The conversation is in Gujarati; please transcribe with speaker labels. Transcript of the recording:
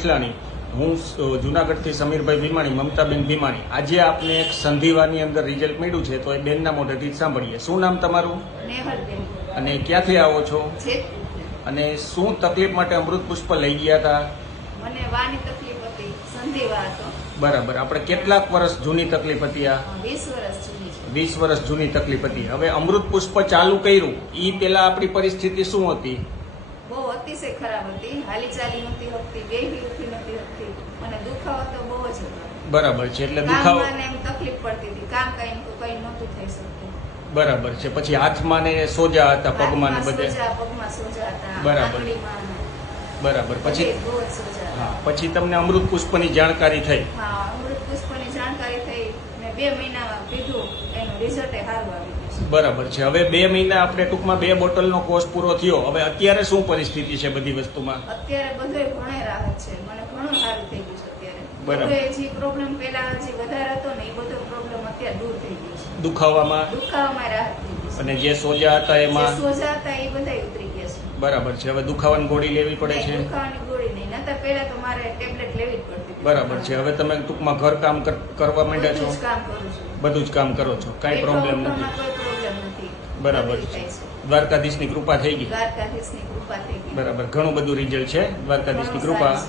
Speaker 1: ઇસ્લાની હું જુનાગઢથી સમીરભાઈ ભીમાણી મમતાબેન ભીમાણી. આજે આપને એક સંધિવાની અંદર રિઝલ્ટ મળ્યું છે તો એ બેનના મોઢેથી સાંભળીએ. શું નામ તમારું? અને ક્યાંથી આવો છો? અને શું તકલીફ માટે અમૃત પુષ્પ લઈ ગયા હતા બરાબર. આપણે કેટલાક વર્ષ જૂની તકલીફ હતી આ?
Speaker 2: વીસ વર્ષ જૂની
Speaker 1: વીસ વર્ષ જૂની તકલીફ હતી. હવે અમૃત પુષ્પ ચાલુ કર્યું. એ પેલા આપણી પરિસ્થિતિ શું હતી?
Speaker 2: બહુ છે ખરાબ હતી હાલી ચાલી નહોતી હકતી બેહી ઉઠી નહોતી હકતી મને દુખાવો તો બહુ જ હતો.
Speaker 1: બરાબર છે એટલે દુખાવો
Speaker 2: એમ તકલીફ પડતી હતી. કામ કઈ કઈ નહોતું થઈ શકતું.
Speaker 1: બરાબર છે પછી હાથમાં ને સોજા હતા પગમાં ને બધે?
Speaker 2: પગમાં સોજા હતા
Speaker 1: બરાબર. બરાબર પછી? હા પછી તમને અમૃત પુષ્પની જાણકારી થઈ?
Speaker 2: હા અમૃત પુષ્પની જાણકારી થઈ. મેં બે મહિનામાં પીધું એનું રિઝલ્ટ સારું આવી ગયું. છે
Speaker 1: બરાબર છે. હવે બે મહિના આપણે ટૂંકમાં બે બોટલનો કોર્સ પૂરો થયો. હવે અત્યારે શું પરિસ્થિતિ છે બધી વસ્તુમાં?
Speaker 2: અત્યારે બધોય ઘણો રાહત છે. મને ઘણું સારું થઈ ગયું છે અત્યારે.
Speaker 1: બરાબર.
Speaker 2: જે પ્રોબ્લેમ પેલા જે વધારે હતો ને એ બધો પ્રોબ્લેમ અત્યારે દૂર થઈ ગયો છે.
Speaker 1: દુખાવામાં?
Speaker 2: દુખાવામાં રાહત થઈ ગઈ
Speaker 1: અને જે સોજા હતા એમાં?
Speaker 2: સોજા હતા એ બધાય ઉતરી ગયા છે.
Speaker 1: બરાબર છે. હવે દુખાવાની ગોળી લેવી પડે છે?
Speaker 2: દુખાવાની ગોળી નહીં. નતર પેલા તો મારે ટેબ્લેટ લેવી જ પડતી
Speaker 1: બરાબર છે. હવે તમે ટૂંકમાં ઘર કામ કરવા માંડ્યા છો?
Speaker 2: બધું જ કામ કરું છું.
Speaker 1: બધું જ કામ કરો છો. કાંઈ પ્રોબ્લેમ નથી
Speaker 2: પેટમાં કોઈ પ્રોબ્લેમ નથી
Speaker 1: બરાબર. દ્વારકાધીશની કૃપા થઈ ગઈ.
Speaker 2: દ્વારકાધીશની કૃપા થઈ ગઈ.
Speaker 1: બરાબર. ઘણું બધું રિઝલ્ટ છે. દ્વારકાધીશની કૃપા.